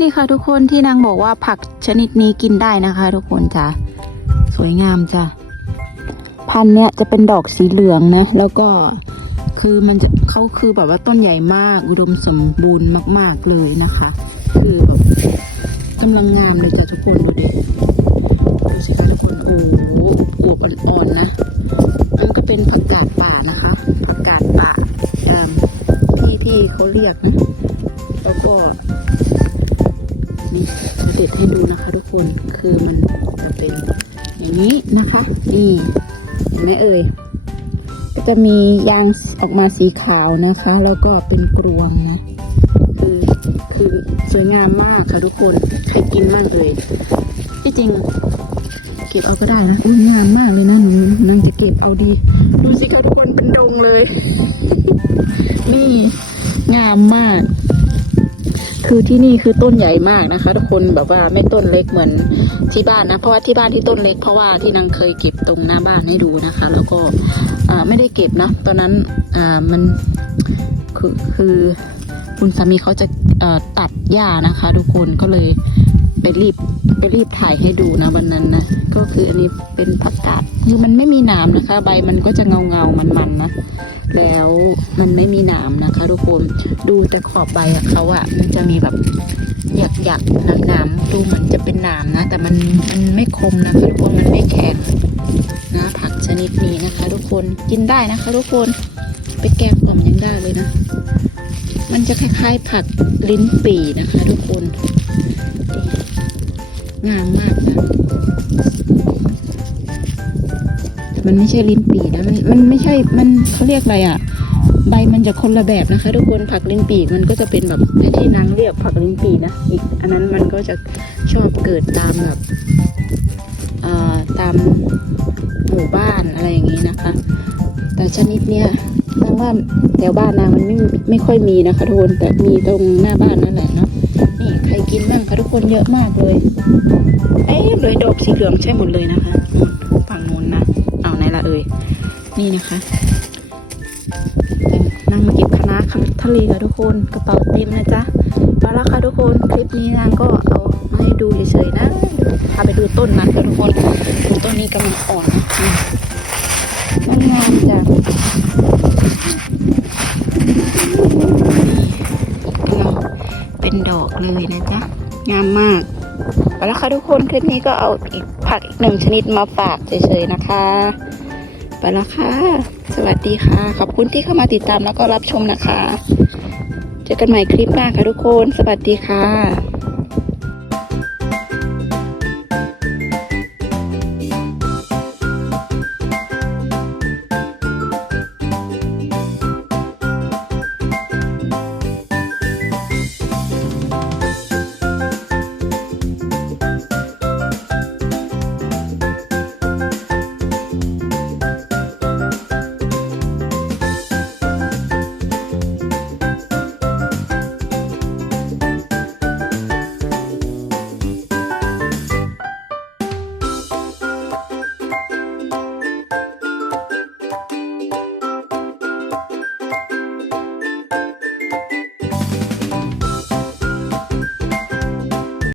นี่ค่ะทุกคนที่นางบอกว่าผักชนิดนี้กินได้นะคะ ทุกคนจ้ะสวยงามจ้ะพันเนี้ยจะเป็นดอกสีเหลืองนะแล้วก็คือมันจะเขาคือแบบว่าต้นใหญ่มากอุดมสมบูรณ์มาก ๆเลยนะคะ คือแบบกำลังงามเลยจ้ะทุกคนดูดิดูสิคะทุกคนโอ้โหอวบอ่อนๆนะอันก็เป็นผักกาดป่านะคะผักกาดป่าตามพี่พี่เขาเรียกนะแล้วก็ นี่จะเด็ดให้ดูนะคะทุกคนคือมันจะเป็นอย่างนี้นะคะ นี่เห็นไหมเอ่ยก็จะมียางออกมาสีขาวนะคะ แล้วก็เป็นกรวงนะคือคือสวยงามมากค่ะทุกคนใครกินมากเลยที่จริงเก็บเอาก็ได้นะอุ้ยงามมากเลยนะหนูหนูจะเก็บเอาดี ดูสิคะทุกคนเป็นดงเลย นี่งามมาก คือที่นี่คือต้นใหญ่มากนะคะ ทุกคนแบบว่าไม่ต้นเล็กเหมือนที่บ้านนะ เพราะว่าที่บ้านที่ต้นเล็กเพราะว่าที่นางเคยเก็บตรงหน้าบ้านให้ดูนะคะ แล้วก็ไม่ได้เก็บนะตอนนั้นมันคือคือคุณสามีเขาจะตัดหญ้านะคะ ทุกคนก็เลย ไปรีบไปรีบถ่ายให้ดูนะวันนั้นนะก็คืออันนี้เป็นผักกาดคือมันไม่มีหนามนะคะ ใบมันก็จะเงาเงามันๆนนะแล้วมันไม่มีหนามนะคะ ทุกคนดูแต่ขอบใบเขาอะมันจะมีแบบหยักหยักหนามหนามดูเหมือนจะเป็นหนามนะ แต่มันมันไม่คมนะคะทุกคนมันไม่แข็งนะผักชนิดนี้นะคะ ทุกคนกินได้นะคะ ทุกคนไปแกงกล่อมยังได้เลยนะ มันจะคล้ายๆผักลิ้นปี่นะคะ ทุกคน งามมากนะมันไม่ใช่ลิ้นปี่นะมันมันไม่ใช่มันเขาเรียกอะไรอะ ใบมันจะคนละแบบนะคะ ทุกคนผักลิ้นปี่มันก็จะเป็นแบบที่นางเรียกผักลิ้นปี่นะอีกอันนั้นมันก็จะชอบเกิดตามแบบตามหมู่บ้านอะไรอย่างนี้นะคะ แต่ชนิดเนี้ยนางว่าแถวบ้านนางมันไม่ไม่ค่อยมีนะคะทุกคนแต่มีตรงหน้าบ้านนั่นแหละเนาะ คนเยอะมากเลยเอ๊ะเลยดอกสีเหลืองใช่หมดเลยนะคะฝั่งนู้นนะเอาไหนละเอ่ยนี่นะคะนั่งมาเก็บคณะน้าทะเลค่ะทุกคนกระเป๋าเต็มนะจ๊ะมาแล้วค่ะทุกคนคลิปนี้นางก็เอามาให้ดูเฉยๆนะพาไปดูต้นนะคะทุกคนดูต้นนี้กำลังอ่อนนะมันงามจ้ะกำลังเป็นดอกเลยนะจ๊ะ งามมากไปแล้วค่ะทุกคนคลิปนี้ก็เอาอีกผักอีกหนึ่งชนิดมาฝากเฉยๆนะคะไปแล้วค่ะ สวัสดีค่ะ ขอบคุณที่เข้ามาติดตามแล้วก็รับชมนะคะ เจอกันใหม่คลิปหน้าค่ะทุกคน สวัสดีค่ะ